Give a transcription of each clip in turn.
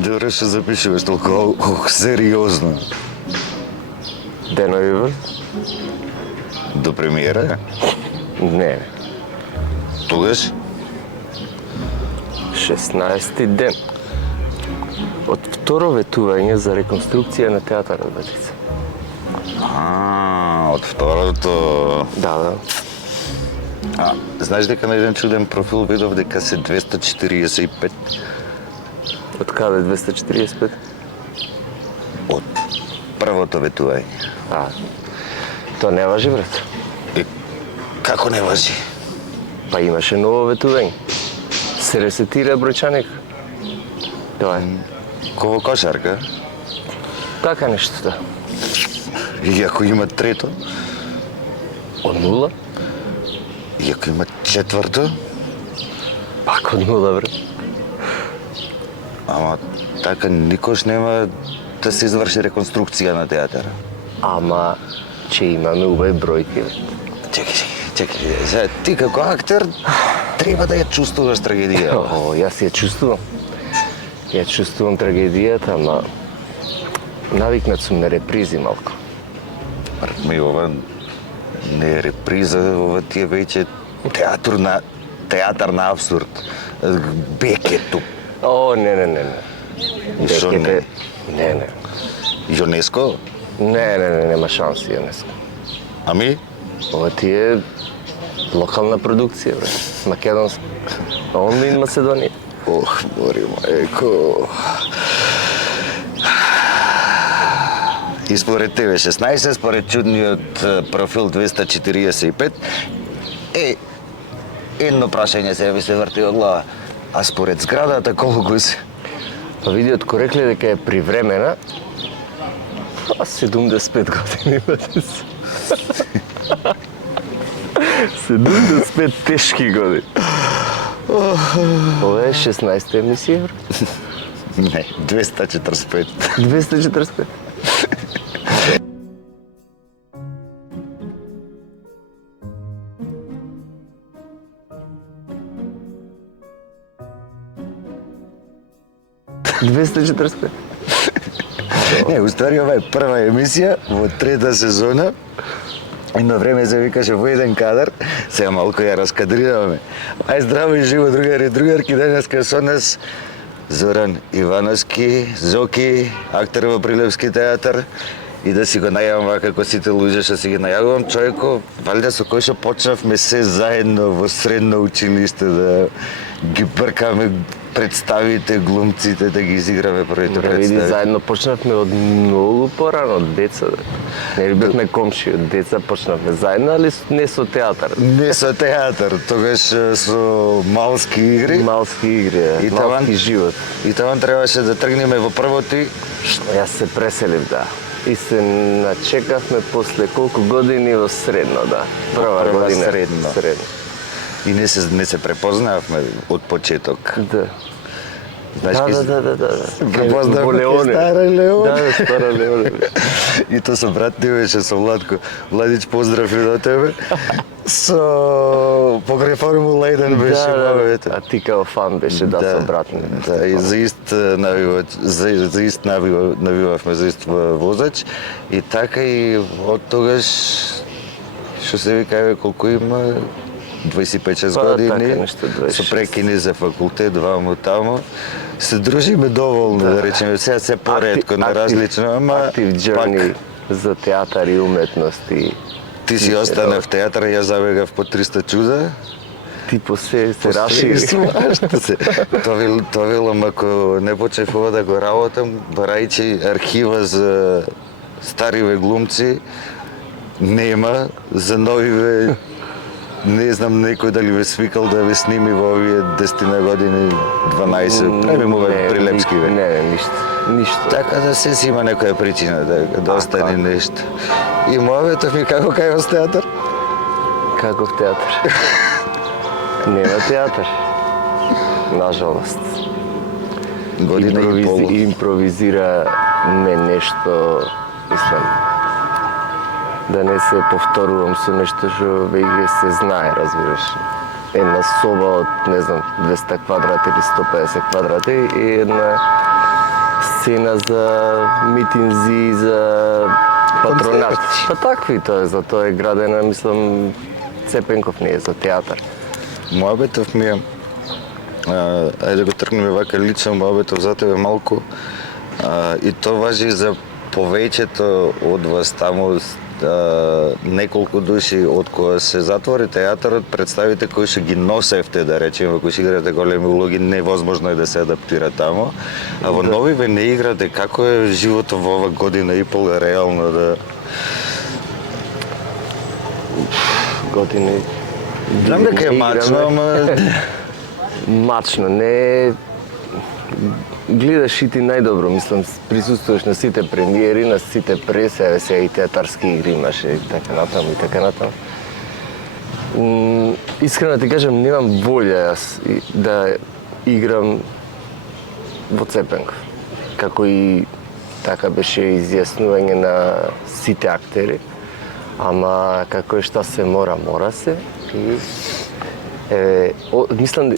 Добре, што запишуваш толку сериозно. Денови врт? До премиера? Не. Тогаш? 16 ден. Од второ ветување за реконструкција на театарот, братица. Од второто... Да. Знаеш дека на еден чуден профил видов дека се 245? Од каде 245? Од првото ветување. Тоа не важи, брат. Како не важи? Па имаше ново ветување. Се ресетира бројчаник. Тоа е. Ково кошарка? Така нешто, да. И ако има трето? Од нула? И ако има четврто? Пак од нула, брат. Ама така никош нема да се изврши реконструкција на театар. Ама, че имаме убави бројки, брат. Чекай, ти како актер треба да ја чувствуваш трагедија. Јас ја чувствувам. Ја чувствувам трагедијата, ама навикнат сум на репризи малку. Ми ова не е реприза, ова ти е веќе театар на абсурд. Бекету. Не. Шо не? Не. ЮНЕСКО? Не, нема шанси ЮНЕСКО. Ами? Ова ти е локална продукција, бре. Македонска. Only in Macedonија. Ох, бори мајко. И според тебе 16, според чудниот профил 245, едно прашање се ми се врти од глава. А според зградата колку се? Па види, од рекле дека е привремена, 75 години, братец. 75 тешки години. Ова е 16-та емисија, брат? Не, 245. 245? Не, уствари ова е прва емисија во трета сезона. Едно време се викаше во еден кадар, сега малку ја раскадрираме. Ај здраво и живо, другари и другарки, денеска со нас Зоран Ивановски, Зоки, актер во Прилепски театар. И да си го најавам како сите луѓе што си ги најавувам, човеко, валјда со кој што почнавме се заедно во средно училиште да ги бркаме представите, глумците, да ги изиграме првите представи. Види, заедно почнавме од многу порано, од деца. Не бевме комши, од деца почнавме заедно, али не со театар. Не со театар, тогаш со малски игри. Малски игри, малски живот. И таман требаше да тргнеме во првото и... Јас се преселив, да. И се начекавме после колку години во средно, да. Прва година. Средно. И не се препознавме од почеток. Да. Да. Препознавме стара Леоне. Да, стара Леоне. И то со брат ти беше со Владко. Владич, поздрав и до тебе. Со покрај Формула 1 беше бавето. А ти као фан беше, со брат ми. Да, и за ист навивавме за ист возач. И така и од тогаш, што се вика, колку има, 25-6 години, со прекини за факултет, ваму таму. Се дружиме доволно, да речеме, сега се поредко, на различно, ама актив джерни за театар и уметности. Ти си остана в театар, јас забегав по 300 чуда. Ти се рашири. Тоа велам, ако не почнев ова да го работам, барајќи архива за стариве глумци, нема, за новиве, не знам некој дали ве свикал да ве сними во овие 10 години, 12, правим ова Прилепски ве. Не, ништо. Така да се има некоја причина да остане нешто. И мојавето ми како кај во театар? Каков театар? Нема театар. Нажалост. Година и пол. Импровизираме нешто, мислам, да не се повторувам со нешто што веќе се знае, разбираш. Една соба од, не знам, 200 квадрати или 150 квадрати и една сцена за митинзи, за патронат. Концерти. Па такви тоа е, за тоа е градена, мислам, Цепенков не е за театар. Моабетов ми е, ајде го тргнеме вака лично, моабетов за тебе малку, и то важи и за повеќето од вас таму, неколку души од која се затвори театарот, представите кои што ги носевте, да речеме, кои што играте големи улоги, невозможно е да се адаптира таму. А во новиве не играте, како е животот во ова година и пол реално да... Години. Знам дека е мачно, ама... Мачно, не. Гледаш и ти најдобро, мислам, присуствуваш на сите премиери, на сите пресе, се и театарски игри имаше и така натаму и така натаму. Искрено ти кажам, немам волја јас да играм во Цепенков. Како и така беше изјаснување на сите актери, ама како е шта се мора, мора се и мислам,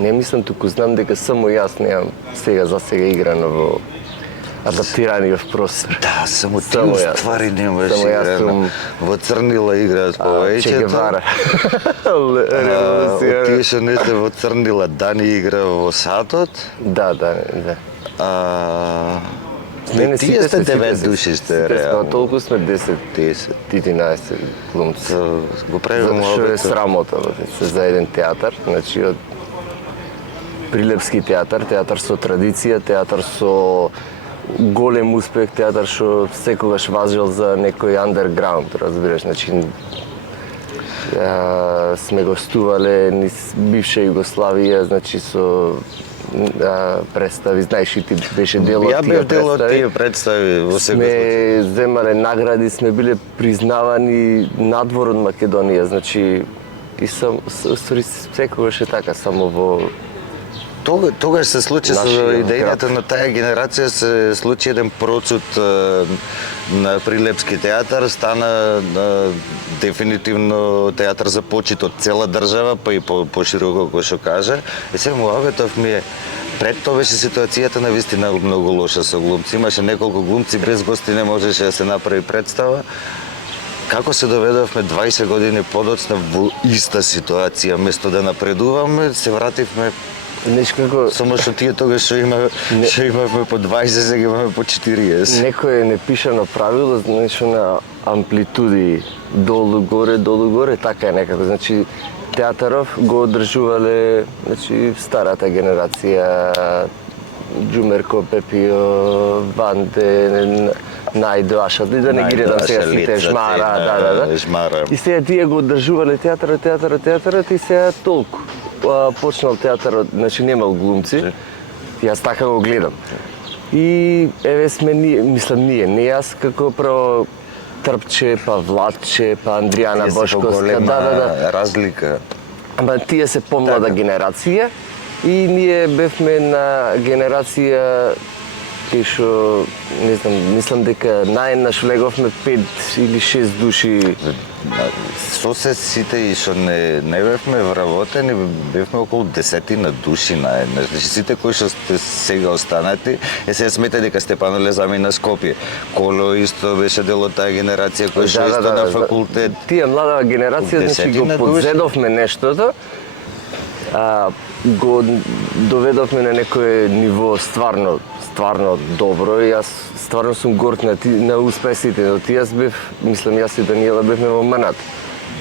не мислам, туку знам дека само јас немам за сега играно во адаптирани в простор. Да, само ти ствари немаш Само јас играно. сум Во Црнила играат повеќето. Че Гевара. Од тие што не се во Црнила, Дани игра во Сатот. Да. Не, тие сте 9 души сте реално. Толку сме 10, 10. 11 глумци. Го правиме Зашто е муабет. срамота се за еден театар, значи од Прилепски театар, театар со традиција, театар со голем успех, театар што секогаш важел за некој андерграунд, разбираш, значи сме гостувале низ бивша Југославија, значи со представи, знаеш и ти беше дел од Ја тие бев дел од представи. тие представи во секој Сме земале награди, сме биле признавани надвор од Македонија, значи и секогаш е така, само во Тогаш се случи со Нашиот идејата град. на таа генерација, се случи еден процут на Прилепски театар, стана дефинитивно театар за почит од цела држава, па и пошироко кој што кажа. И се муабетов ми е, пред тоа беше ситуацијата на вистина многу лоша со глумци. Имаше неколку глумци, без гости не можеше да се направи представа. Како се доведовме 20 години подоцна во иста ситуација, место да напредуваме, се вративме. Знаеш како Само што тие тогаш што имавме по 20, сега имаме по 40. некое непишано правило, знаеш, на амплитуди долу горе, така е некако. Значи театаров го одржувале, значи старата генерација, Џумерко, Пепио, Ванде, Најдо, Аша, да не ги редам сега сите, Жмара, Жмара. И сега тие го одржувале театарот и сега толку. Почнал театарот, значи немал глумци, јас така го гледам. И еве сме ние, мислам ние, не јас како право Трпче, па Владче, па Андријана Бошковска, да. Разлика. Ама тие се помлада Така. генерација и ние бевме на генерација кај што, не знам, мислам дека најнаш влеговме 5 или 6 души. Со се сите и што не бевме вработени, бевме околу 10 души наеднаш. Значи сите кои што сте сега останати, се смета дека Степано замина Скопје. Коло исто беше дел од таа генерација кој што исто на факултет. Тие млада генерација, значи го подзедовме нештото, го доведовме на некое ниво стварно добро и јас стварно сум горд на успесите, но јас бев, мислам јас и Даниела бевме во МНАТ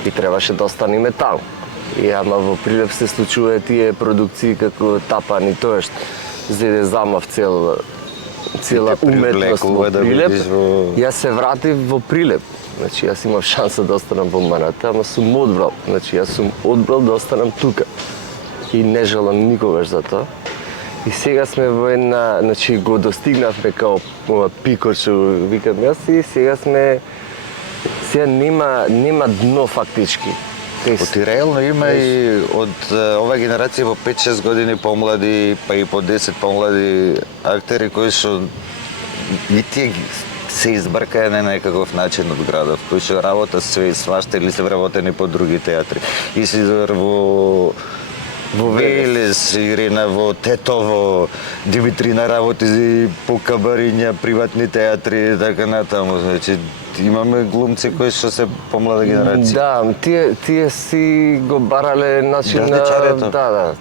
и требаше да останеме таму. И ама во Прилеп се случува тие продукции како Тапан и тоа што зеде замав цела уметност во Прилеп. Јас се вратив во Прилеп. Значи јас имав шанса да останам во МНАТ, ама сум одбрал. Значи јас сум одбрал да останам тука. И не желам никогаш за тоа. И сега сме во една, значи го достигнавме као пикот што викам јас и сега нема дно фактички. Оти реално има и од оваа генерација во 5-6 години помлади, па и по 10 помлади актери кои што и тие се избркаја на некаков начин од градов, кои што работат све и свашта или се вработени по други театри. И се во Во Велес, Ирена во Тетово, Димитрина работи по кабариња, приватни театри и така натаму. Значи, имаме глумци кои што се помлада генерација. Да, тие си го барале начин на... Газдичарето. Да.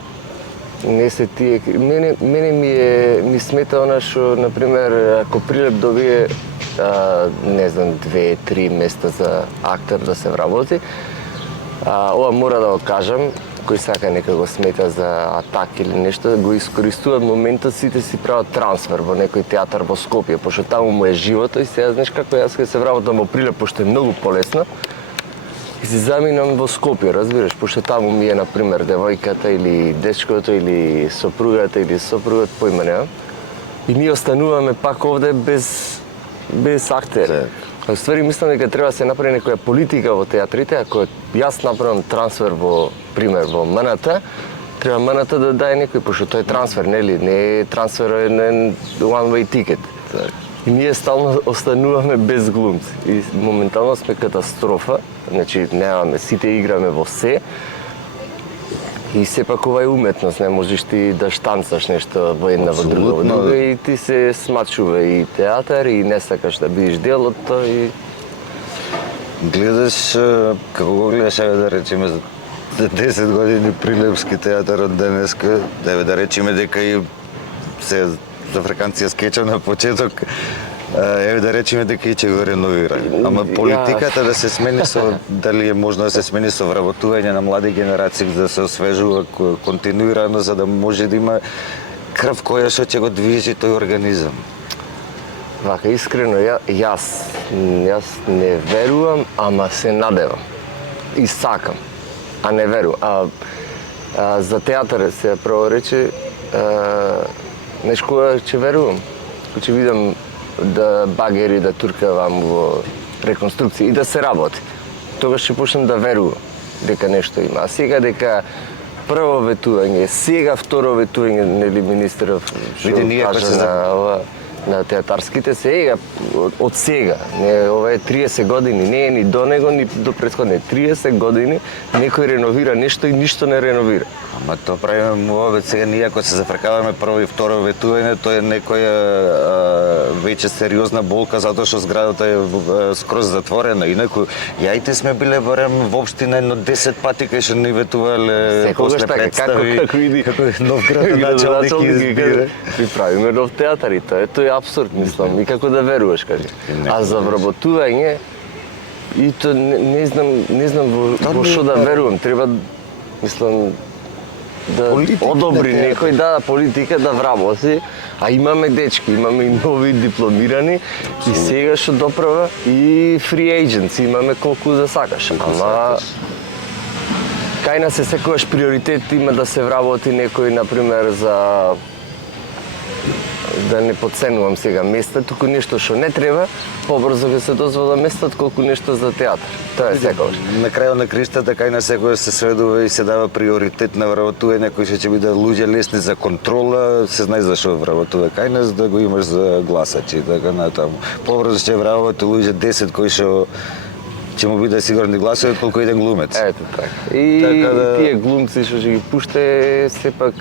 Не се тие... Мене ми смета она што, например, ако Прилеп добие, не знам, 2-3 места за актер да се вработи, ова мора да го кажам, кој сака нека го смета за атак или нешто, го искористуваат моментот, сите си прават трансфер во некој театар во Скопје, пошто таму му е живото и сега знаеш како јас кога се вработам во Прилеп, пошто е многу полесно, и се заминам во Скопје, разбираш, пошто таму ми е, например, девојката или дечкото или сопругата или сопругот, појма немам. И ние остануваме пак овде без актери. А ствари мислам дека треба да се направи некоја политика во театрите, ако јас направам трансфер во пример во МНТ, треба МНТ да даде некој, пошто тој е трансфер, нели, не е трансфер еден one way ticket. И ние стално остануваме без глумци. И моментално сме катастрофа, значи немаме, сите играме во се. И сепак ова е уметност, не можеш ти да штанцаш нешто во една во друга, и ти се смачува и театар и не сакаш да бидеш дел од тоа и Гледаш, како го гледаш, еве да речеме, за 10 години Прилепски театар од денеска, да речеме дека и се за фраканција скеча на почеток, еве да речеме дека и ќе го реновира. Ама политиката да се смени со, дали е можно да се смени со вработување на млади генерации, да се освежува континуирано, за да може да има крв која што ќе го движи тој организам. вака искрено јас не верувам, ама се надевам. И сакам, а не верувам. За театар се право рече, неш кога ќе верувам, кога ќе видам да багери да туркавам во реконструкција и да се работи. Тогаш ќе почнем да верувам дека нешто има. А сега дека прво ветување, сега второ ветување, нели министеров што кажа на театарските сега, од сега, не, ова е 30 години, не е ни до него, ни до претходни. 30 години некој реновира нешто и ништо не реновира. Ама тоа правиме ова сега, ние ако се зафркаваме прво и второ ветување, тоа е некоја веќе сериозна болка затоа што зградата е скроз затворена. Инаку јаите сме биле барем воопштина едно 10 пати кај што ни ветувале после представи. Како иди нов градоначалник избира. И правиме нов театар и тоа е апсурд, мислам. И како да веруваш, кажи. А за вработување и то не знам во што да верувам. Треба, мислам, да одобри некој, да, политика да вработи, а имаме дечки, имаме и нови дипломирани и сега што доправа и free agents, имаме колку да сакаш. Ама кај нас е секогаш приоритет има да се вработи некој, например, за да не подценувам сега места, туку нешто што не треба, побрзо ќе се дозвола местот колку нешто за театар. Тоа е секогаш. На крајот на криштата кај нас секогаш се сведува и се дава приоритет на вработување кои ќе биде луѓе лесни за контрола, се знае зашо вработува кај нас да го имаш за гласачи, така натаму. Побрзо ќе вработи луѓе 10 кои што ќе му биде сигурни гласови колку еден глумец. Ето така. И така да... тие глумци што ќе ги пуште сепак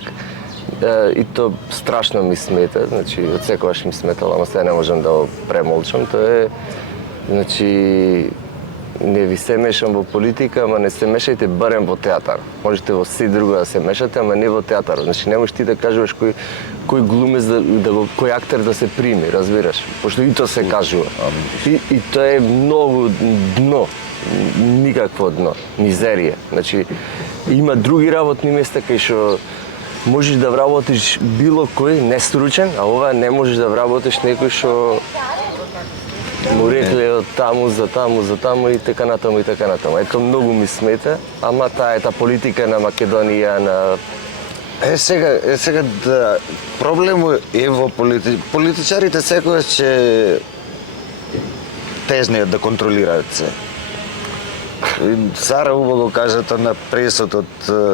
и то страшно ми смета, значи од секогаш ми сметало, ама сега не можам да го премолчам, тоа е, значи, не ви се мешам во политика, ама не се мешајте барем во театар. Можете во се друго да се мешате, ама не во театар. Значи не можеш ти да кажуваш кој глумец кој актер да се прими, разбираш? Пошто и тоа се кажува. И тоа е многу дно, никакво дно, мизерија. Значи има други работни места кај што можеш да вработиш било кој нестручен, а ова не можеш да вработиш некој што му рекле од таму, за таму и така натаму и така натаму. Ето многу ми смета, ама таа е политика на Македонија, на... Сега да, проблемот е во политичарите секогаш ќе тежнеат да контролираат се. Сара убаво го кажа тоа на пресот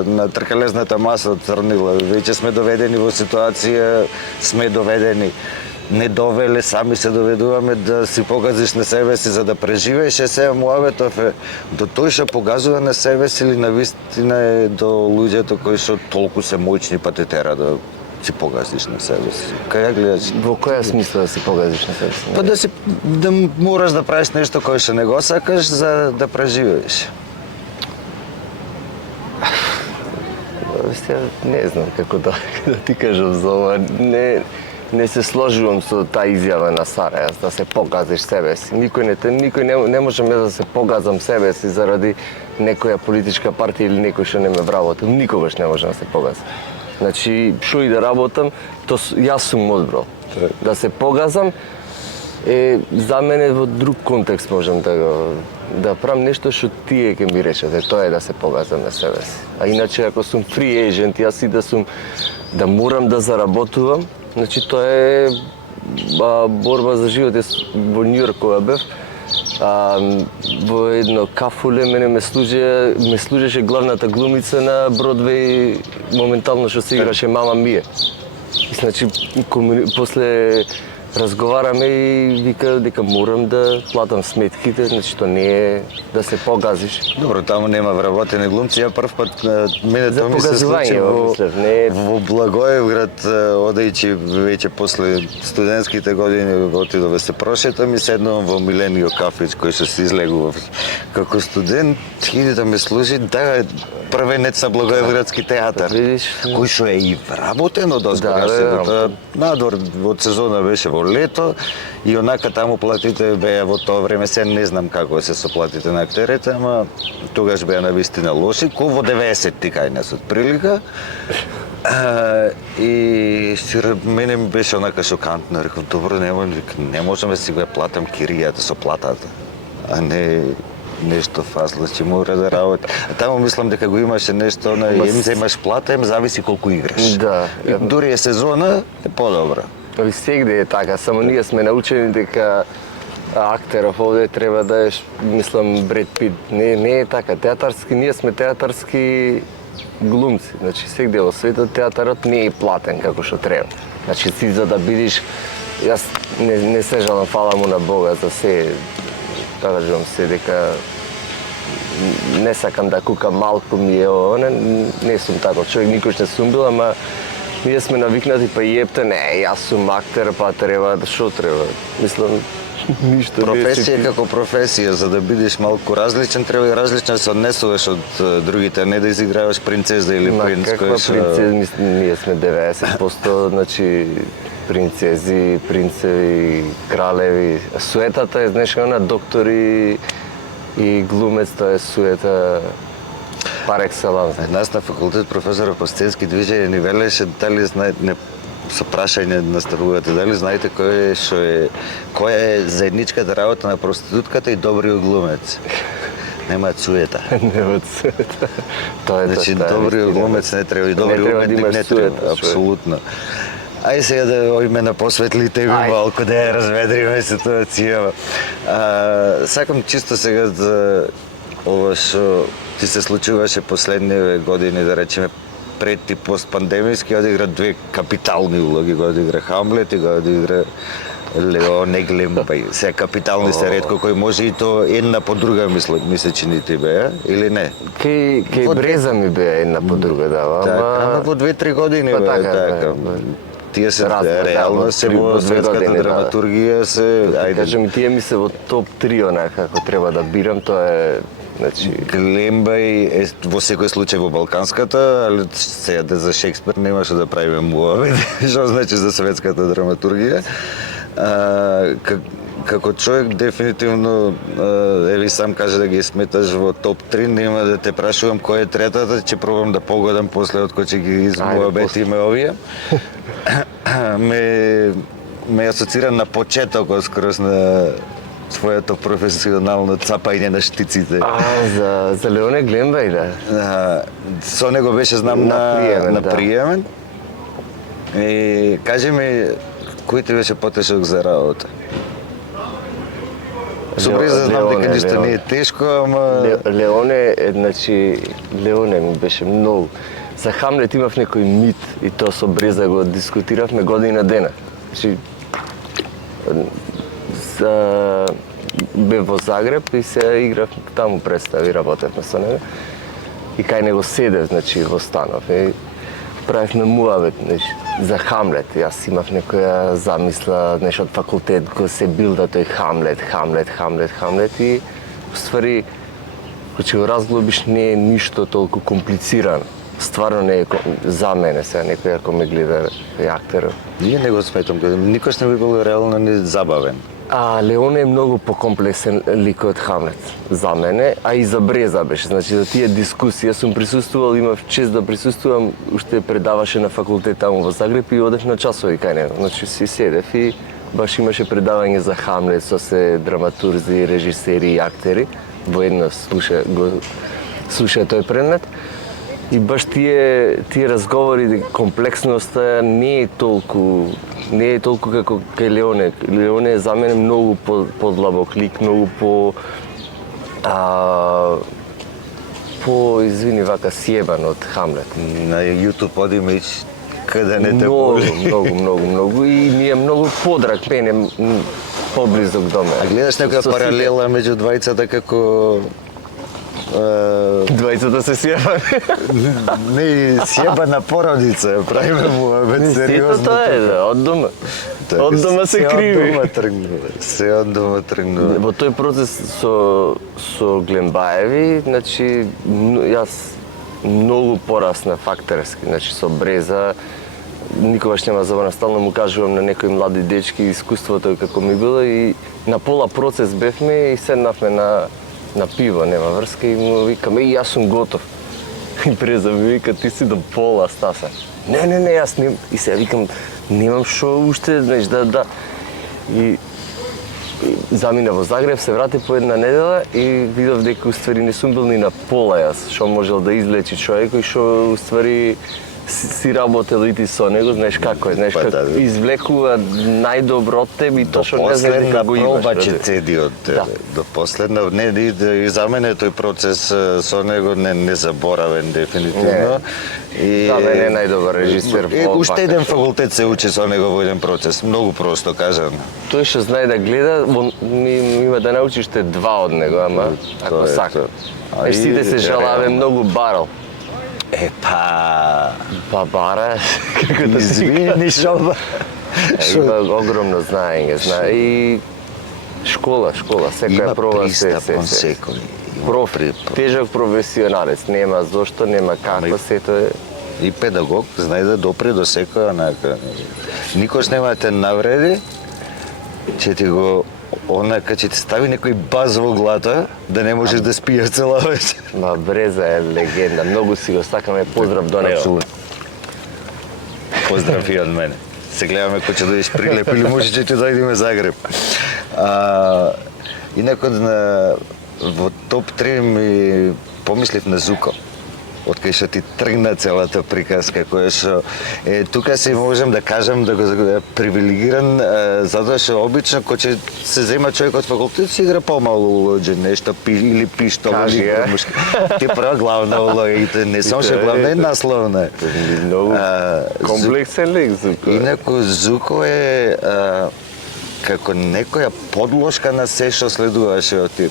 на тркалезната маса од Црнила. Веќе сме доведени во ситуација, не довеле, сами се доведуваме да си погазиш на себе си за да преживееш, сега муабетов е до тој што погазува на себе си или на вистина е до луѓето кои што толку се моćни па те тера да си погазиш на себе си. Кај ја гледаш? Во која смисла да се погазиш на себе си? Па да мораш да правиш нешто кое што не го сакаш за да преживееш. Не знам како да ти кажам за ова. Не се сложувам со таа изјава на Сара, да се погазиш себе си. Никој не можам да се погазам себе си заради некоја политичка партија или некој што не ме вработил. Никогаш не можам да се погазам. Значи, што и да работам, јас сум одбрал. Да се погазам за мене во друг контекст можам да правам нешто што тие ќе ми речете, тоа е да се погазам на себе си. А иначе ако сум фри ежент, јас и да морам да заработувам, значи тоа е борба за живот. Во Њујорк кога бев, во едно кафуле мене ме служеше главната глумица на Бродвеј, моментално што се играше Мама Мие. И значи после разговараме и вика дека морам да платам сметките, значи тоа не е да се погазиш. Добро, таму нема вработени глумци. Ја прв пат мене тоа ми се случи во Благоевград, одејќи веќе после студентските години отидов да се прошетам и седнувам во Миленио кафич кој што се излегував како студент, иде да ме служи првенец на Благоевградски театар, кој што е и вработен од озбора. Надвор од сезона беше во лето и онака таму платите беа во тоа време, се не знам како се со платите на актерите, ама тогаш беа навистина лоши, ко во 90-ти кај нас од прилика. И мене ми беше онака шокантно, реков, добро, не можам да си го платам киријата со платата, а не нешто фасло, че мора да работи. Таму мислам дека го имаше нешто, им земаш плата, им зависи колку играш. Да. Дури е сезона, е подобро. Сегде е така, само ние сме научени дека актеров овде треба да е, мислам, Бред Пит. Не е така. Ние сме театарски глумци. Значи, сегде во светот театарот не е платен како што треба. Значи, ти за да бидиш, јас не се жалам, фала му на Бога за се, кажувам се дека не сакам да кукам малку ми е ова, не сум таков човек, никош не сум бил, ама ние сме навикнати, па и епте, јас сум актер, па треба, што треба? Мислам, ништо не е. Професија како професија, за да бидеш малку различен, треба и различно да се однесуваш од другите, не да изиграваш принцеза или принц кој што... Каква принцеза? Ние сме 90%, значи, принцези, принцеви, кралеви. Суетата е, знаеш, она доктори и глумец, тоа е суета пар екселанс. Нас на факултет професорот по сценски движење ни велеше дали знаете, со прашање наставувате, дали знаете која е заедничката работа на проститутката и добриот глумец? Нема суета. Нема суета. Тоа е значи, добриот глумец не треба и добриот уметник не треба, апсолутно. Ај сега да ојме на посветлите ми малку, да ја разведриме ситуацијава. Сакам чисто сега за ова што ти се случуваше последниве години, да речеме, пред и постпандемиски, одигра две капитални улоги, го одигра Хамлет и го одигра Леоне Глембај. Сега капитални се ретко кој може и то една по друга ми се чини ти беа, или не? Кај Бреза ми беа една по друга, да. Ама во 2-3 години беа така. Тие се реално се во светската драматургија се, ајде. Кажам, тие ми се во топ 3 онака, како треба да бирам, тоа е, значи, Глембај е во секој случај во балканската, али сега за Шекспир немаше да правиме муави, што значи за светската драматургија. Како човек дефинитивно, еви сам каже да ги сметаш во топ 3, нема да те прашувам која е третата, ќе пробам да погодам после од кој ќе ги измуабетиме овие. Ме асоцира на почетокот скроз на своето професионално цапање на штиците. За Леоне Глембај, да. Со него беше, знам, на приемен. И кажи ми, кој ти беше потешок за работа? Со Бреза знам дека ништо не е тешко, ама... Леоне, значи, Леоне ми беше многу. За Хамлет имав некој мит и тоа со Бреза го дискутиравме година дена. Значи, бев во Загреб и се играв таму представи, работевме со него. И кај него седев, значи, во станов. И правевме муавет, значи, за Хамлет. Јас имав некоја замисла, знаеш, од факултет го се билда тој Хамлет и уствари, кога го разглобиш, не е ништо толку комплицирано. Стварно не е за мене сега некој ако ме гледа актерот. Ние не го сметам, никош не би бил реално не забавен. Леоне е многу покомплексен лик од Хамлет за мене, а и за Бреза беше. Значи за тие дискусии јас сум присуствувал, имав чест да присуствувам, уште предаваше на факултет таму во Загреб и одев на часови кај него. Значи си седев и баш имаше предавање за Хамлет со се драматурзи, режисери и актери. Во едно слуша тој предмет. И баш тие разговори, комплексноста не е толку како кај Леоне. Леоне е за мене многу подлабок лик, многу извини вака сјебан од Хамлет. На YouTube одимеш каде не те Многу и ми е многу подраг, мене поблизок до мене. А гледаш некоја паралела меѓу двајцата како Двајцата се сјебани. не сјебана породица, правиме му сериозно. Тоа е, од дома. Од дома се криви. Се од дома тргнува. Во тој процес со Глембаеви, значи јас многу пораснав актерски, значи со Бреза никогаш нема заборам, стално му кажувам на некои млади дечки искуството како ми било и на пола процес бевме и седнавме на пиво, нема врска и му викам, јас сум готов. И Бреза ми вика, ти си до пола стаса. Не, јас нем... И сега викам, немам шо уште, знаеш, да. И замина во Загреб, се врати по една недела и видов дека уствари не сум бил ни на пола јас, шо можел да излечи човекот и шо уствари си работел и ти со него, знаеш како е, знаеш како извлекува најдобро од тебе и точно не знаеш дека го имаш. До последна проба цеди од тебе. До последна, не, и за мене тој процес со него не заборавен дефинитивно. За мене е најдобар режисер. Уште еден факултет се учи со него во еден процес, многу просто кажано. Тој што знае да гледа, има да научиш те два од него, ама ако сака. Сите се жалаве многу барал. Па бара, како да се извини шоба. Има огромно знаење, и школа, секоја проба се. Тежок професионалец, нема зошто, нема како, сето е. И педагог знае да допре до секоја онака. Никош нема те навреди, че ти го онака ќе ти стави некој баз во глата да не можеш да спиеш цела вечер. Ма Бреза е легенда, многу си го сакаме, поздрав до него. Поздрав и од мене. Се гледаме кој ќе дојдеш Прилеп или може ќе ти дојдеме Загреб. Инаку во топ 3 ми помислив на Зуко. Од кај што ти тргна целата приказка, која што тука си можам да кажам да го привилегиран, затоа што обично кога ќе се зема човек од факултет се игра помалу улоѓе, нешто или пиштово или промушка. Ти прва главна улога и не само што главна е насловна. Многу комплексен лик Зуко. Инаку Зуко е како некоја подложка на се што следуваше од ти.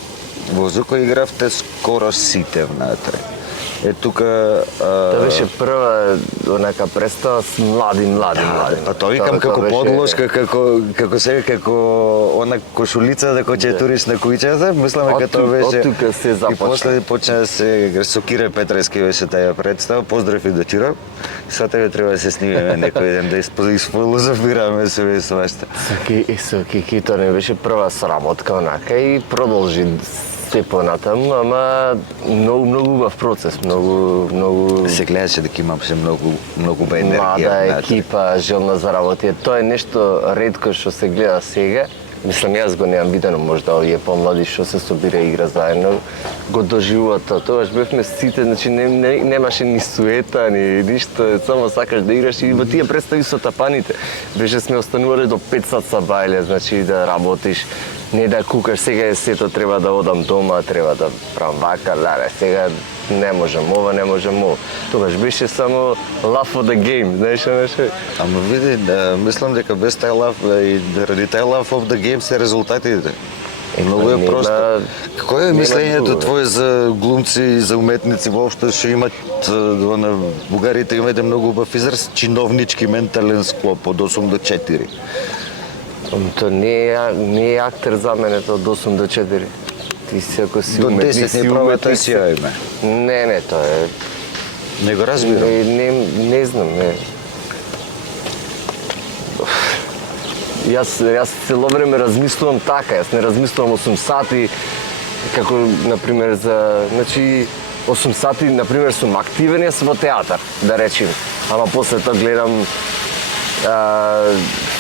Во Зуко игравте скоро сите внатре. Тука... Тоа беше прва онака представа с млади. Па тоа викам како подложка, како сега, како она кошулица да ќе туриш на кујчата, мислам дека тоа беше... Од тука се започна. И после почна да се со Кире Петрески беше таа представа, поздрав и до Чиро. Со тебе треба да се снимеме некој ден да изфилозофираме себе свашта. Со Кикито не беше прва срамотка онака и продолжи се понатаму, ама многу убав процес, многу се гледаше дека имаше многу енергија. Млада екипа, желна за работа. Тоа е нешто ретко што се гледа сега. Мислам, јас го немам видено, можда овие помлади што се собира и игра заедно, го доживуваат тоа. Тогаш бевме сите, значи немаше ни суета, ни ништо, само сакаш да играш и во тие представи со тапаните. Беше сме останувале до 5 сат са бајле, значи да работиш. Не да кукаш, сега е сето, треба да одам дома, треба да правам вака, леле, сега не можам ова, не можам ова. Тогаш беше само love of the game, знаеш нешто? Ама види, мислам дека без тај лав и заради тај love of the game се резултатите. Многу е просто. Какво е мислењето твое за глумци и за уметници воопшто што имат на бугарите имате многу убав израз чиновнички ментален склоп од 8 до 4. То не е актер за мене тоа од 8 до 4. Ти си ако си До уметник, 10 си не пробва уметник. тој си ајме. Не, тоа е. Не го разбирам. Не знам, не. Јас цело време размислувам така, јас не размислувам 8 сати, како, например, значи, 8 сати, например, сум активен јас во театар, да речем, ама после тоа гледам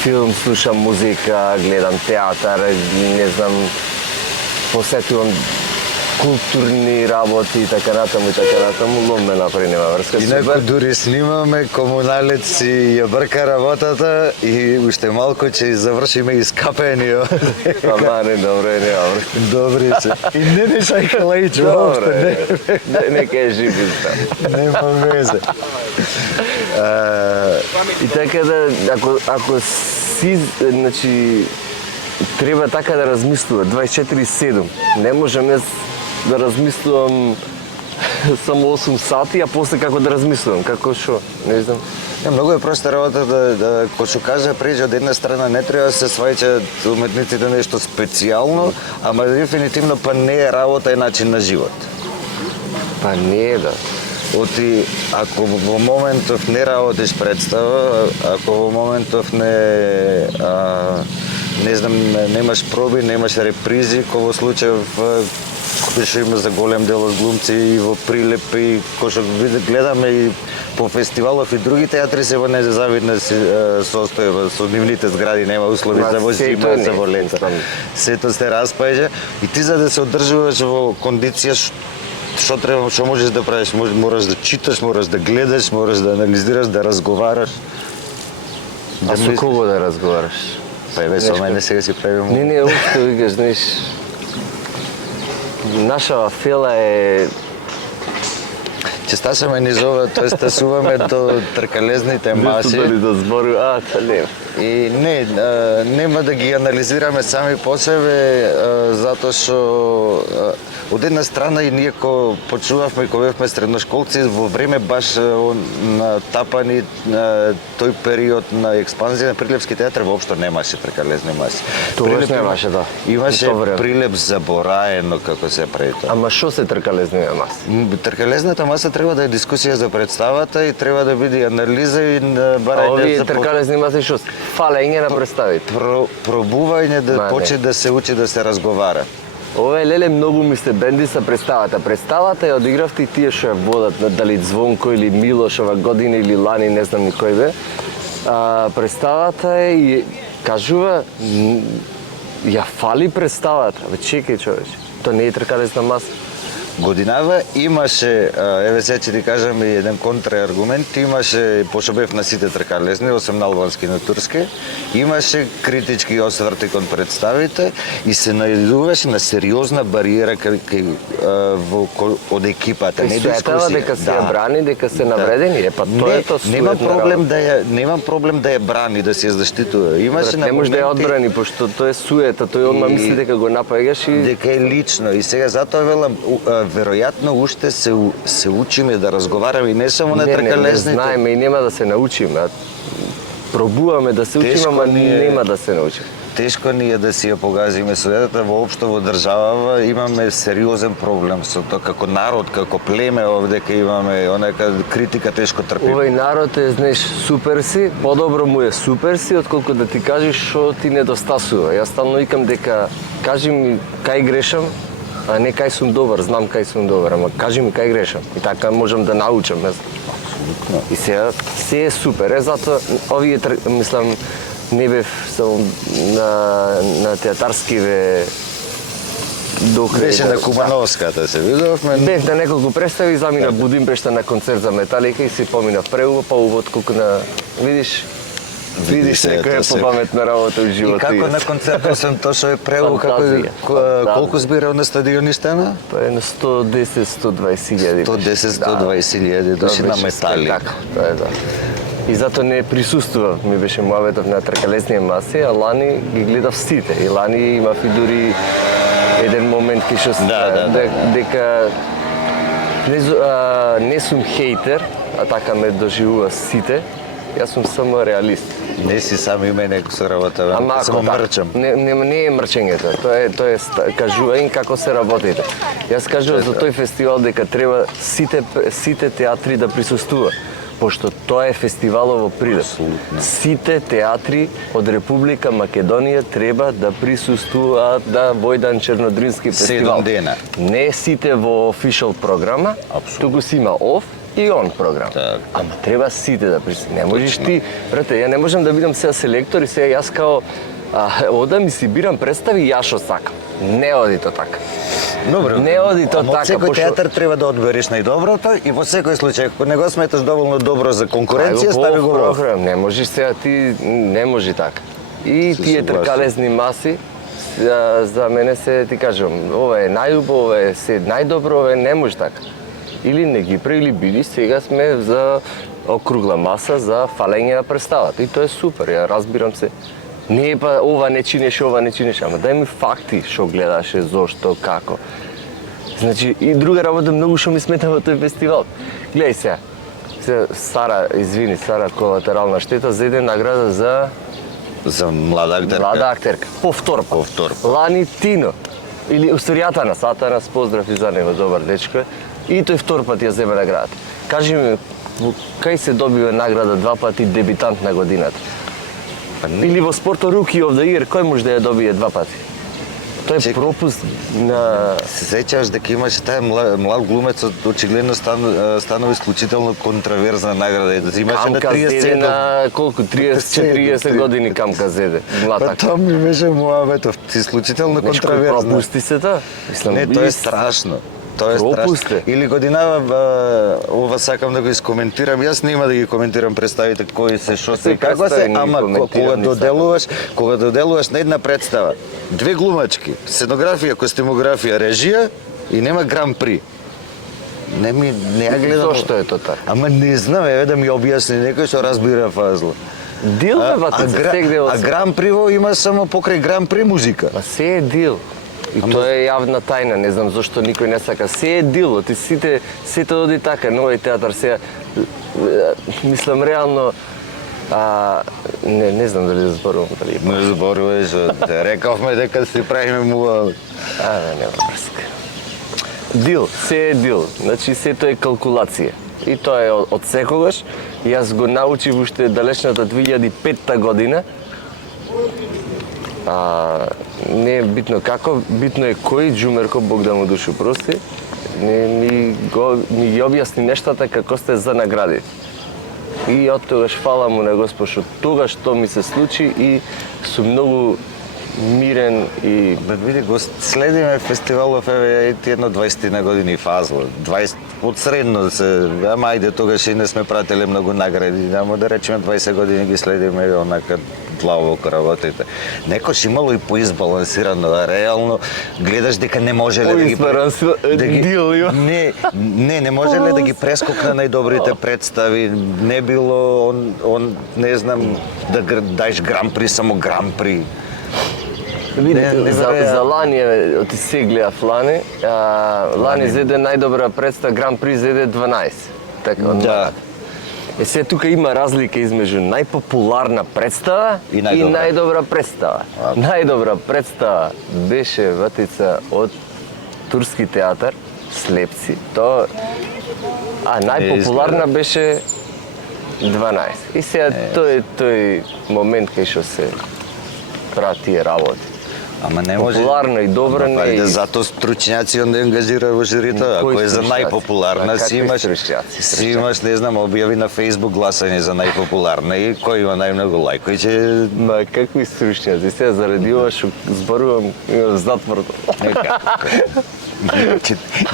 филм, слушам музика, гледам театар, не знам, посетувам културни работи и така натаму, лом ме направи, нема врска. Инаку дури снимаме, комуналец си ја брка работата и уште малку ќе завршиме искапени. Ама не, добро е, нема врска. Добри се. И не нешај Калаич, воопшто не. Нека е жив изда. Нема везе. И така да, ако си, значи, треба така да размислува, 24/7. Не можам јас да размислувам само 8 сати, а после како да размислувам, како шо, не знам. Многу е проста работа да кој што кажа преđe од една страна не треба да се сваќаат уметниците нешто специјално, ама дефинитивно па не е работа и начин на живот. Па не е, да. Оти, ако во моментов не работиш представа, ако во моментов не знам, немаш проби, немаш репризи, кој во случајов кој што има за голем дел од глумци и во Прилепи, кој што гледаме и по фестивалов и други театри се во незавидна состојба, со нивните згради нема услови за во зима, за во лето. Сето се распаѓа и ти за да се одржуваш во кондиција што треба, што можеш да правиш, мораш да читаш, мораш да гледаш, мораш да анализираш, да разговараш. А со кого да разговараш? Па еве со мене сега си правиме. Не, општо викаш, знаеш, наша фела е... Че стасаме низ ова, тој стасуваме до тркалезните маси. Дали да збору, не. И нема да ги анализираме сами по себе, затоа што од една страна и ние кога почувавме, кога бевме средношколци, во време баш на тапани тој период на експанзија на Прилепски театар воопшто немаше тркалезни маси. Тогаш немаше, да. Имаше Прилеп забораено како се прави тоа. Ама што се тркалезни маси? Тркалезната маса треба да е дискусија за представата и треба да биде анализа и барање овие тркалезни маси што? Фалење на представите. Пробување да почне да се учи да се разговара. Ова е леле многу ми се бенди са представата. Представата ја одигравте и тие што ја водат, дали Звонко или Милошова година или Лани, не знам ни кој бе. Представата е и кажува ја фали представата. Чекај човече, тоа не е тркалезна маса. Годинава имаше, еве сега ќе ти кажам и еден контрааргумент, имаше, пошто бев на сите тркалезни, освен на албански и на турски, имаше критички осврти кон представите и се најдуваше на сериозна бариера од екипата, не дискусија. Дека се ја брани, дека се навредени, па тоа е тоа суетна немам проблем да ја брани, да се ја заштитува. Имаше не може да ја одбрани, пошто тоа е суета, тој одма мисли дека го напаѓаш и дека е лично. И сега затоа велам, веројатно уште се учиме да разговараме и не само на тркалезните. Не знаеме и нема да се научиме. Пробуваме да се учиме, ама нема да се научиме. Тешко ни е да си ја погазиме советата, воопшто во државава имаме сериозен проблем со тоа, како народ, како племе овде кај имаме онака критика тешко трпиме. Овој народ е, знаеш, супер си, подобро му е супер си, отколку да ти кажеш што ти недостасува. Јас стално викам дека кажи ми кај грешам, а не кај сум добар, знам кај сум добар, ама кажи ми кај грешам. И така можам да научам, не знам. И сега се е супер, затоа овие, мислам, не бев само на театарскиве докрај. Беше на Кумановската се видовме. Бев на неколку представи, замина Будимпешта на концерт за Металика и си поминав преубаво, па увод колку на, видиш, Видиш, некој е попаметна работа у И животот. како на концерт освен тоа што е преву, Фантазија. колку збирал на стадиони стана? Тоа е на 110-120 илјади. 110-120 илјади души на метали. Тоа е да. И затоа не присуствував, ми беше муаветов на тркалесни маси, а лани ги гледав сите. И лани имав и дури еден момент кај што Да. дека не сум хейтер, а така ме доживува сите. Јас сум само реалист. Не си сам и мене со работа, Ама само ако така, мрчам. не е мрчењето, тоа е кажување како се работите. Јас кажувам за тој фестивал дека треба сите театри да присуствува, пошто тоа е фестивалово прилеп. Сите театри од Република Македонија треба да присуствуваат во еден Чернодрински фестивал. 7 дена. Не сите во офишал програма, туку си има оф и он програм. Так. Ама треба сите да присуствуват. Не можеш ти, брате, ја не можам да бидам сега селектор и сега јас као одам и си бирам представи јас што сакам. Не оди тоа така. Добро. Не оди тоа Ама од така, секој пошто- театар треба да одбереш најдоброто и во секој случај ако не го сметаш доволно добро за конкуренција, стави го во. програм. Не можеш сега ти не може така. И Се тие согласувам. тркалезни маси за мене се ти кажам, ова е најубаво, ова е се најдобро, ова е не може така. Или не ги или биди, сега сме за округла маса за фалење на представата. И тоа е супер, ја разбирам се. Не е па ова не чинеш, ова не чинеш, ама дај ми факти што гледаше, зошто, како. Значи, и друга работа многу што ми смета во тој фестивал. Гледај сега, Сара, извини, Сара колатерална штета, зеде награда За млада актерка. млада актерка. Повтор. Лани Тино. Или Устаријатанас, Атанас, поздрав и за него, добар дечко е. И тој втор пат ја зема наградата. Кажи ми, кај се добива награда 2 пати дебитант на годината? Или во спорто Руки of the Year, кој може да ја добие 2 пати? Тоа е пропуст на... Се сеќаваш дека имаше тај млад глумец очигледно станува исклучително контраверзна награда. Да имаше на Камка зеде 37 на колку? 30-40 години Камка зеде. Млад Па актер. тоа ми беше муаветов, исклучително Знаеш кој контраверзна. пропусти се тоа? Мислам, Не, тоа е виж, страшно. Тоа е Пропусте. страшно. Или годинава ова сакам да го искоментирам. Јас нема да ги коментирам представите кои се, што се, Ти како се, представи не ги ама коментирам, кога доделуваш на една представа, 2 глумачки, сценографија, костимографија, режија и нема гран при. Не ја гледам. Зошто е тоа така? Ама не знам, еве да ми објасни некој што разбира фазла. Дил бе, бате, се стегне од... А гран приво има само покрај гран при музика. Ма се е дил. И тоа е јавна тајна, не знам зошто никој не сака. Се е дил, оти сите оди така, нови театар сега. Мислам реално не знам дали да зборувам дали. Не зборуваш, рековме дека си правиме муа. Нема врска. Дил, се е дил. Значи сето е калкулација. И тоа е од секогаш. Јас го научив уште далечната 2005 година. Не е битно како, битно е кој, Џумерко, Бог да му душу прости, ми ги објасни нештата како сте за награди. И од тогаш фала му на Господ што тогаш тоа ми се случи и сум многу мирен и... Бе, види, го следиме фестивалов, еве, едно 20 на години фазла. 20, од средно се, ама ајде, тогаш и не сме прателе многу награди, ама да речеме 20 години ги следиме, онака, длабоко работите. Некош имало и поизбалансирано, а реално гледаш дека не можеле да ги... Дил има. Не можеле да ги прескокна најдобрите представи, не било, не знам, да даеш гран-при, само гран-при. За Лани, оти се гледав Лани, Лани зеде најдобра представа, Гран При зеде 12. Така, Да. Се тука има разлика измеѓу најпопуларна представа и најдобра представа. Најдобра представа беше ватица од турски театар, Слепци. Тоа најпопуларна беше 12. И сега тој момент кај што се прават тие работи. Ама не може. Популарна и добра не е. Валјде зато стручњаци онда ангажира во жирито, ако е за најпопуларна, си имаш, не знам, објави на Facebook гласање за најпопуларна и кој има најмногу лајкови ќе... Ма какви стручњаци? Сега заради ова што зборувам, имам затворото.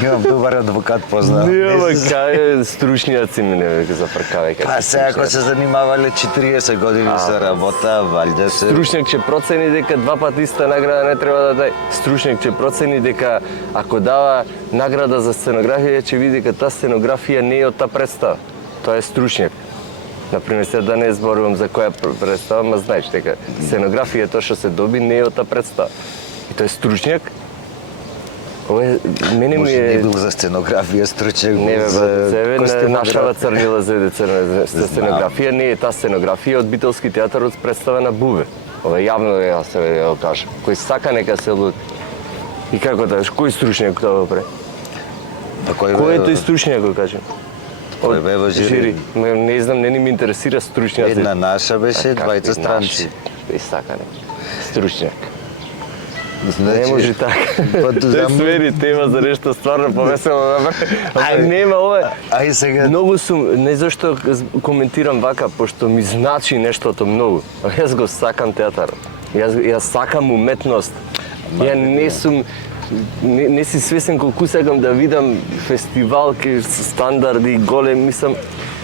Имам добар адвокат познав. Нема кај стручњаци ми не веќе зафркавај. Па сега ако се занимавале 40 години со работа, валјде се... Стручњак ќе процени дека два пати иста награда не треба да дај. Стручњак ќе процени дека ако дава награда за сценографија, ќе види дека таа сценографија не е од таа представа. Тоа е стручњак. Например, сега да не зборувам за која представа, ма знаеш дека сценографија тоа што се доби не е од таа представа. И тоа е стручњак. Ова мене ми Не е бил за сценографија стручњак, не бил бе, за брате, нашава црнила за сценографија не е таа сценографија од бителски театар од представа на Буве. Ова јавно ја се ја кажам. Кој сака нека се луди. И како да, кој стручњак тоа пре? Па Кој е тој стручњак, го кажем? Кој бе во жири? Не знам, не ми интересира стручњаци. Една наша беше, двајца странци. И сака не. Стручњак. Не Значи, може така. па, Те смери тема за нешто стварно повесело да направи. Ама нема ова. Ај сега... Многу сум, не зашто коментирам вака, пошто ми значи нештото многу. Јас го сакам театар. Јас сакам уметност. Ја не сум не си свесен колку сакам да видам фестивал ке стандарди голем, мислам.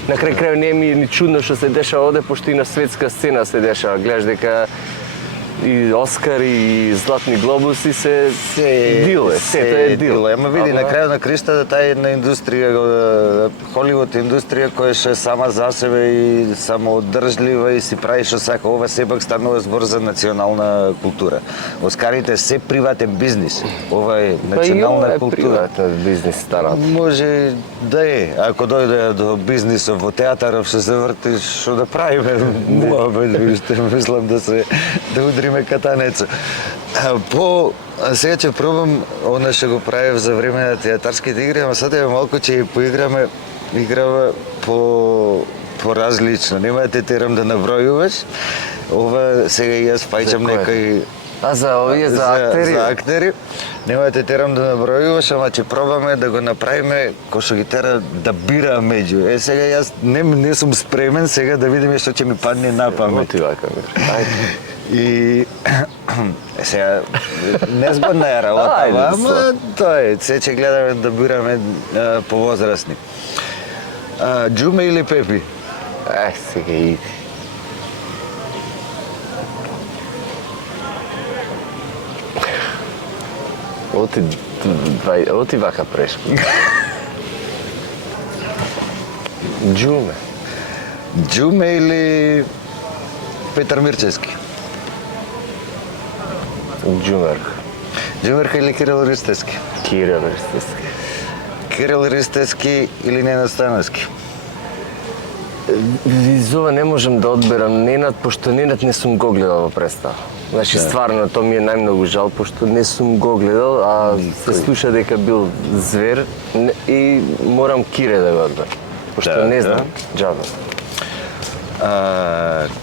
На крај крај не ми е ни чудно што се дешава оде, пошто и на светска сцена се дешава. Гледаш дека и Оскари и Златни глобуси се дил е, сето е дил. Ама види, на крајот на криштата таа една индустрија, Холивуд индустрија која што е сама за себе и самоодржлива и си прави што сака. Ова сепак станува збор за национална култура. Оскарите се приватен бизнис. Ова е национална култура. Приватен бизнис станат. Може да е, ако дојде до бизнисот во театаров што се врти, што да правиме? Муабет, мислам да удриме катанецо. Сега ќе пробам она што го правев за време на театарските игри, ама сад малку ќе ја поиграме играва по различно. Нема да те терам да набројуваш. Ова сега јас пајчам некој За овие за актери. За актери. Нема да те терам да набројуваш, ама ќе пробаме да го направиме кој што ги тера да бира меѓу. Сега јас не сум спремен сега да видиме што ќе ми падне на памет. Мотивака. И сега незгодна е работа, ама тоа е. Се ќе гледаме да бираме повозрастни. Џуме или Пепи? Сега иди. Оти вака прешко. Џуме. Џуме или Петар Мирчевски? Џумерка. Џумерка или Кирил Ристевски? Кирил Ристевски. Кирил Ристевски или Ненад Становски? За ова не можам да одберам Ненад, пошто Ненад не сум го гледал во представа. Значи, стварно, тоа ми е најмногу жал, пошто не сум го гледал, а се слуша дека бил звер и морам Кире да го одберам. Пошто не знам, џабе.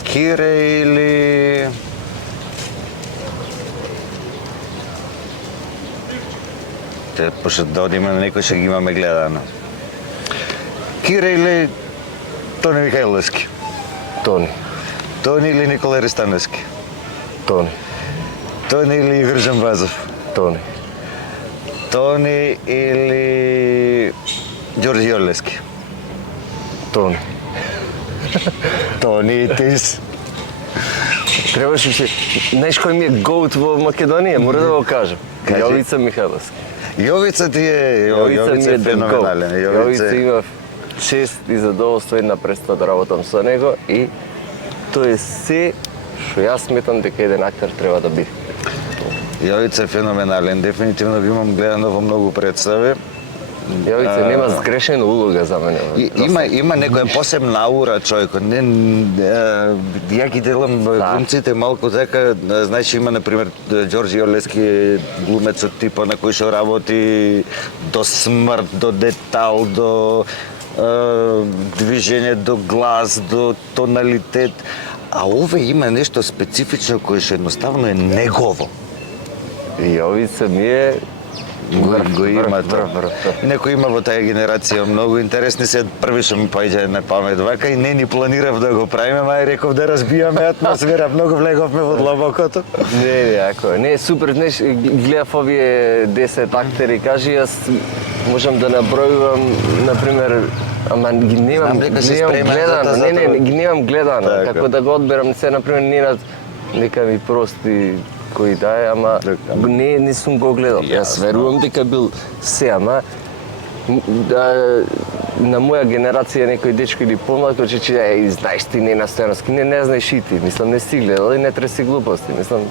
Кире или... Пошто да одиме на некој што ги имаме гледано. Кире или Тони Михајловски? Тони. Тони или Никола Ристановски? Тони. Тони или Игор Жамбазов? Тони. Тони или Ѓорѓе Јорлевски? Тони. Тони и Тис. Требаше се... Знаеш кој ми е гоут во Македонија? Мора да го кажам. Кажи. Јовица Михайловски. Јовица ти е... Јовица ми е феноменален. Јовица имав чест и задоволство една представа да работам со него и тоа е се што јас сметам дека еден актер треба да биде. Јовица е феноменален. Дефинитивно го имам гледано во многу представи. Јовица нема згрешена улога за мене. Има некоја посебна аура човекот. Ја ги делам глумците малку така, знаеш има на пример Ѓорѓе Јорлевски глумецот типа на кој што работи до смрт, до детал, до движење, до глас, до тоналитет. А ове има нешто специфично кое што едноставно е негово. И овица ми е го има тоа. врв. Некој има во таа генерација многу интересни се први што ми паѓа на памет вака и не ни планирав да го правиме, мај реков да разбијаме атмосфера, многу влеговме во длабокото. Не, ако не, супер, знаеш, гледав овие 10 актери, кажи, јас можам да набројувам, например, ама ги немам, Знам дека се немам спремен гледано, за не, тоа. ги немам гледано, Така. како да го одберам, се, например, Ненад, нека ми прости кој да е, ама Така. не сум го гледал. Јас верувам дека бил се, ама на моја генерација некој дечко или помлад кој че знаеш ти Ненад Стојановски, не знаеш и ти, мислам не си гледал и не треси глупости, мислам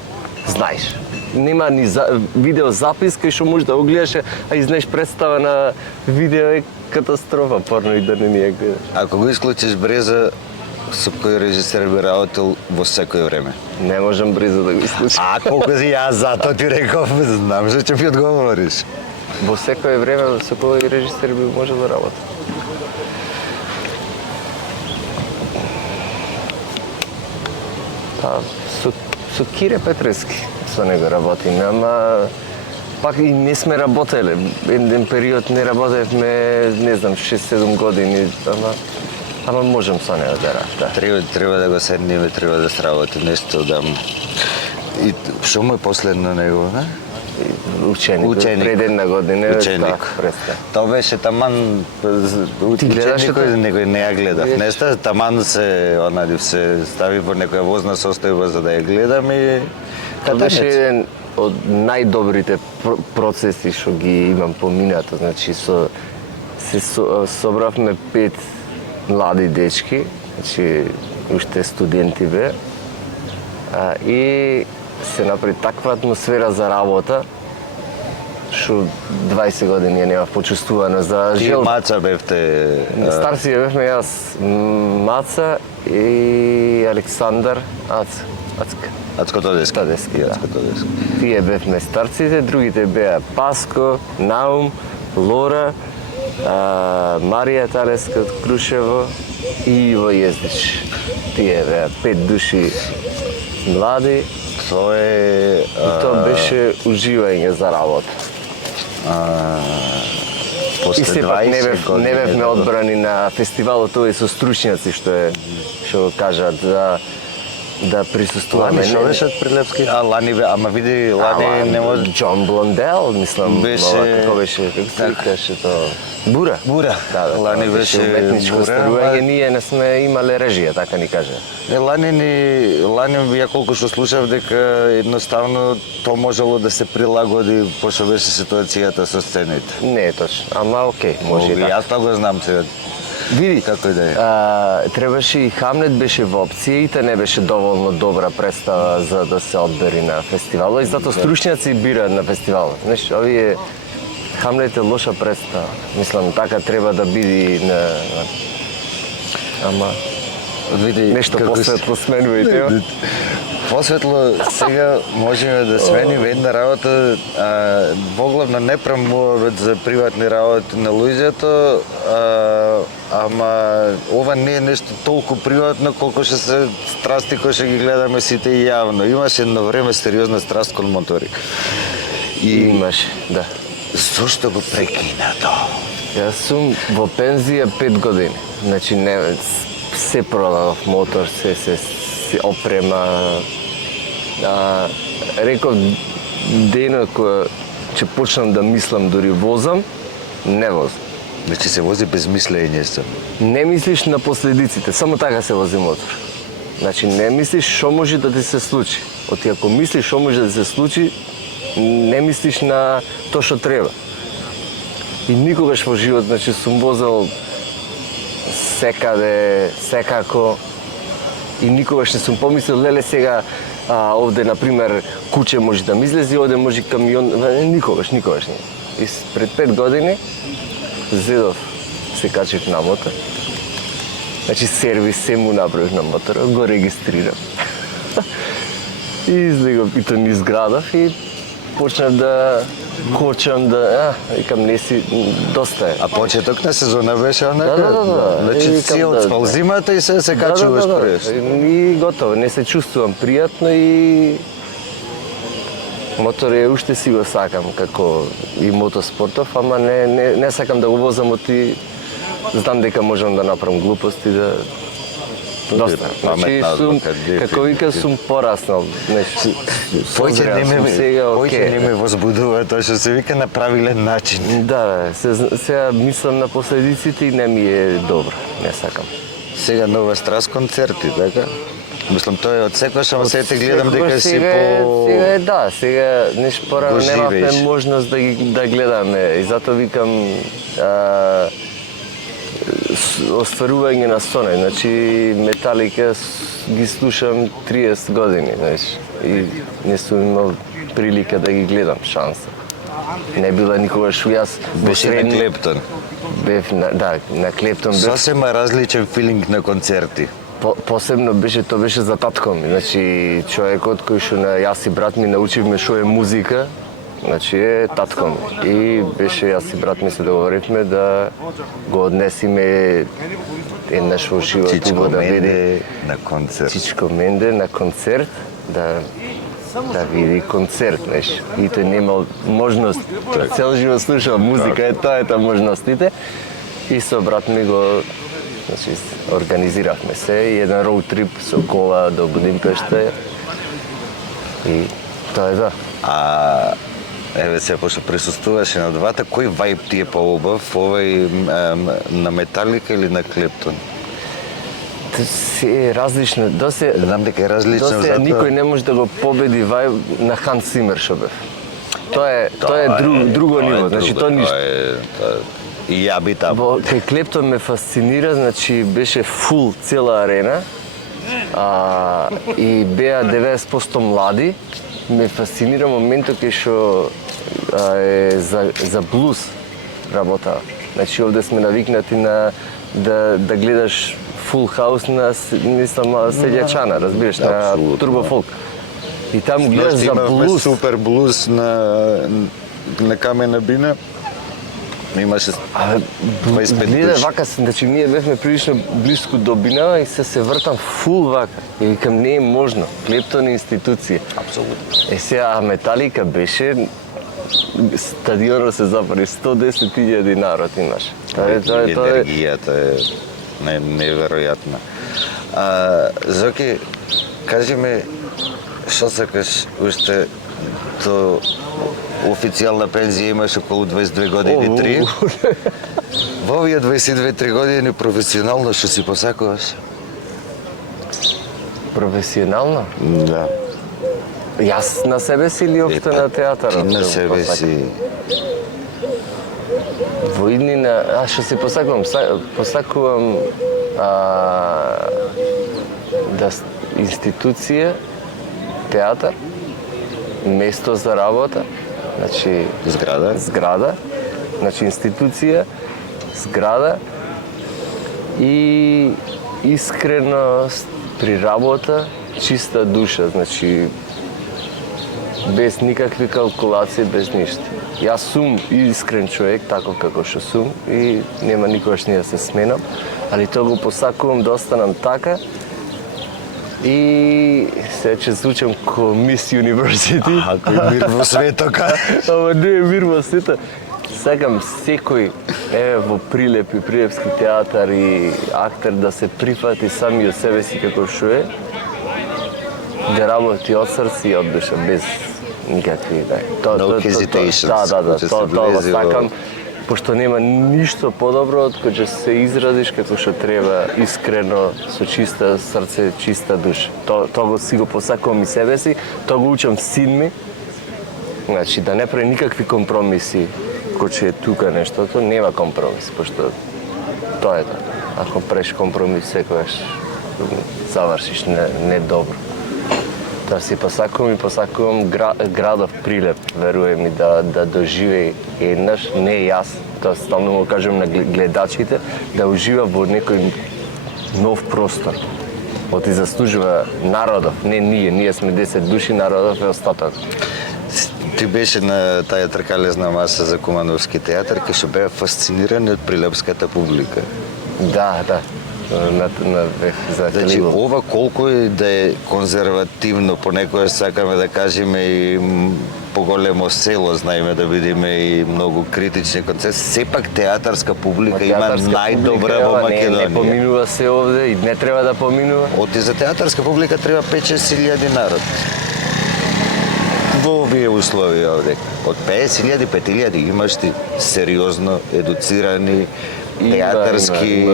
знаеш. Нема ни видео запис кај што можеш да го гледаш, а и знаеш представа на видео е катастрофа, порно и да не ни ја гледаш. Ако го исклучиш Бреза, со кој режисер би работел во секој време? Не можам брзо да го исклучам. А колку си јас затоа ти реков, знам што ќе ми одговориш. Во секое време со кој режисер би можел да работи? Па, со Кире Петревски со него работиме, ама пак и не сме работеле. Еден период не работевме, не знам, 6-7 години, ама можам со него да работам. Треба да го седнеме, треба да сработи нешто да. И што му е последно него, не? Ученик. Пред една година. Ученик. Преста. Тоа беше таман гледаш ученик, тоа? некој не ја гледав. Гледаш? Неста таман се се стави во некоја возна состојба за да ја гледам и Тоа беше еден од најдобрите процеси што ги имам поминато. Значи собравме 5 млади дечки, значи уште студенти бе, и се направи таква атмосфера за работа што 20 години ја немав почувствувано за Ти жел. Маца бевте Старци ја бевме јас, Маца и Александар Ацка. Ацко Тодески. Тодески, да. Ацко Тодески. Тие бевме старците, другите беа Паско, Наум, Лора, Марија Талеска од Крушево и Иво Јездич. Тие беа 5 души млади Тоа е и тоа беше уживање за работа. после И сепак 20 години. не бевме одбрани на фестивалот овој со стручњаци што го кажат да присуствуваме. Лани што беше од Прилепски? Лани бе, ама види, Лани не може. Џон Блондел, мислам, Беше- како беше, како се викаше тоа? Бура. Бура. Да, Лани тоа беше уметничко Бура, остварување, ама- ние не сме имале режија, така ни каже. Лани ја колку што слушав дека едноставно тоа можело да се прилагоди пошто беше ситуацијата со сцените. Не е точно, ама окей, може и така. Јас тоа го знам сега. Види, Како и да е. требаше и Хамлет беше во опција и та не беше доволно добра представа за да се одбери на фестивалот и затоа стручњаци бираат на фестивалот. Знаеш, овие Хамлет е лоша представа. Мислам, така треба да биде ама Види нешто како посветло сменувајте. Посветло сега можеме да смениме една работа, поглавно не промовет за приватни работи на луѓето, ама ова не е нешто толку приватно колку што се страсти кои што ги гледаме сите и јавно. Имаше едно време сериозна страст кон мотори. И Имаше, да. зошто го прекина тоа? Јас сум во пензија 5 години. Значи не се продавав мотор, се опрема. Реков денот кој ќе почнам да мислам дури возам, не возам. Значи се вози без мислење сам. Не мислиш на последиците, само така се вози мотор. Значи не мислиш што може да ти се случи. Оти ако мислиш што може да се случи, не мислиш на тоа што треба. И никогаш во живот, значи сум возел секаде, секако и никогаш не сум помислил, леле сега овде, например, куќе може да ми излези, овде може камион, никогаш не. И пред 5 години зедов, се качив на мотор. Значи сервис се му направив на мотор, го регистрирав. И излегов и тоа низ градов и почнав да кочам викам не си доста е. А почеток на сезона беше онака? Да. Значи Викам, си отспал зимата и се качуваш преш. И готово, не се чувствувам пријатно и Мотор е уште си го сакам како и мотоспортов, ама не сакам да го возам оти, знам дека можам да направам глупости да доста. Значи Паметна сум, одлука, како вика, сум пораснал. Значи, Поќе созрел сум сега, не окей. ме возбудува тоа што се вика на правилен начин. Да, сега мислам на последиците и не ми е добро, не сакам. Сега нова страст концерти, така? Мислам, тоа е од секојаш, ама сега те гледам дека си Сега е, да, сега нешто порано го немавме живееш. можност да гледаме и затоа викам остварување на сонет. Значи Металика ги слушам 30 години, знаеш, и не сум имал прилика да ги гледам, шанса. Не била никогаш јас беше на Клептон. Бев на Клептон бев. Сосема различен филинг на концерти. Посебно беше, тоа беше за татко ми. Значи, човекот кој што на јас и брат ми научивме што е музика, значи е татко ми. И беше јас и брат ми се договоривме да го однесиме еднаш во живот Чичко да види Менде на концерт. Чичко Менде на концерт, да види концерт, знаеш. И тој немал можност, цел живот слушал музика, е тоа е можностите. И со брат ми го, значи, организиравме се и еден роуд трип со кола до Будимпешта. И тоа е да. Еве се, пошто присуствуваше на двата, кој вајб ти е поубав, овој на Металика или на Клептон? Се е различно. Знам дека е различно, затоа никој не може да го победи вајб на Ханс Цимер што бев. Тоа е друго ниво, значи тоа ништо. И ја би таму. Во кај Клептон ме фасцинира, значи беше фул цела арена, и беа 90% млади. Ме фасцинира моментот кај што е за блуз работа. Значи овде сме навикнати на да гледаш фул хаус на селјачана, разбираш, на турбо фолк. И таму гледаш за блуз. Супер блуз на Камена бина. Имаше 25 Гледа души. вака, значи ние бевме прилично близко до бина и се вртам фул вака. И викам не е можно. Клептон е институција. Апсолутно. Сега Металика беше стадионот се запори 110.000 народ имаш. Енергијата е неверојатна. Зоки, кажи ми што сакаш уште до официјална пензија имаш околу 22 години 3. Во овие 22-3 години професионално што си посакуваш? Професионално? Да. Јас на себе си или општо на театарот? Ти на себе си. Во иднина, што си посакувам? Посакувам институција, театар, место за работа, значи зграда, значи институција, зграда и искреност при работа, чиста душа, значи без никакви калкулации, без ништо. Јас сум искрен човек, таков како што сум и нема никогаш ни да се сменам, али тоа го посакувам да останам така. И сега ќе звучам ко Мис University. Кој мир во светот. Ама не е мир во светот. Сакам секој, во Прилеп и Прилепски театар и актер да се прифати сами од себе си како што е, да работи од срце и од душа, без никакви, No hesitations. Тоа го сакам, пошто нема ништо подобро од кога се изразиш како што треба, искрено, со чиста срце, чиста душа. Тоа го си го посакувам и себе си, тоа го учам син ми. Значи да не прави никакви компромиси, кој че е тука нештото, нема компромис, пошто тоа е тоа. Ако правиш компромис, секогаш завршиш не добро. Да си посакувам градов Прилеп, веруем и да доживеј еднаш, не јас, тоа стално го кажем на гледачите, да ужива во некој нов простор. Оти заслужува народов, не ние сме 10 души, народов е остаток. Ти беше на таа тркалезна маса за Кумановски театар, кај што беа фасцинирани од прилепската публика. Да. Значи, ова колку е да е конзервативно, понекогаш сакаме да кажеме и поголемо село, знаеме да бидеме и многу критични кон се. Сепак театарска публика има најдобра во Македонија. Не поминува се овде и не треба да поминува. Оти за театарска публика треба 5-6 илјади народ. Во овие услови овде. Од 50.000, 5.000 имаш ти сериозно едуцирани театарски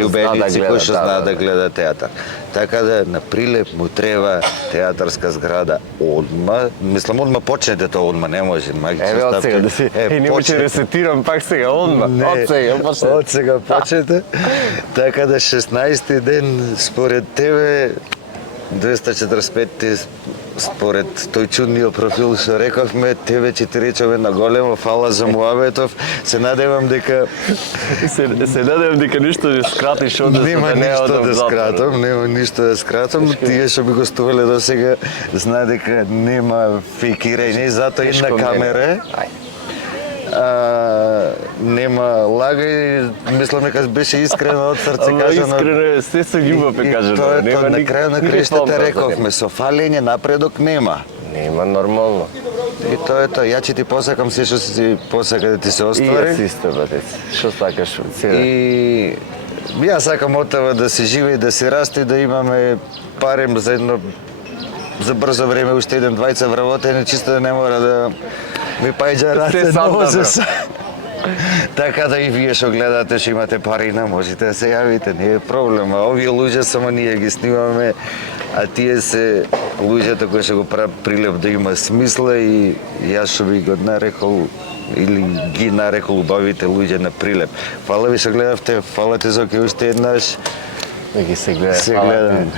љубеници кои што знаат да гледа театар. Така да на Прилеп му треба театарска зграда одма. Мислам одма почнете тоа одма, не може. Еве од сега да си не може ресетирам пак сега одма. Од сега почнете. Од сега почнете. Така да 16 ден според тебе 245 според тој чудниот профил што рековме, тебе ќе ти речеме на големо фала за муабетов. Се надевам дека ништо не скратиш од нема ништо да скратам, нема ништо да скратам. Тие што би гостувале до сега знае дека нема фейкирање, затоа и на камера. Нема лагај, мислам дека беше искрено од срце кажано. Искрено е, се со љубов е кажано. Тоа на крајот на краиштата рековме, со фалење напредок нема. Нема нормално. И тоа е тоа, ја ќе ти посакам се што си посака да ти се оствари. И јас исто, батец. Што сакаш сега? И ја сакам од тоа да се живее, да се расте, да имаме парем за едно за брзо време уште еден двајца вработени, чисто да не мора да ми паѓа раце нозес. Така да и вие што гледате, што имате парина, можете да се јавите, не е проблем. А овие луѓе само ние ги снимаме, а тие се луѓето кои што го прават Прилеп да има смисла и јас што би го нарекол или ги нарекол убавите луѓе на Прилеп. Фала ви што гледавте, фала ти за уште еднаш. Да ги се гледа. Се гледам.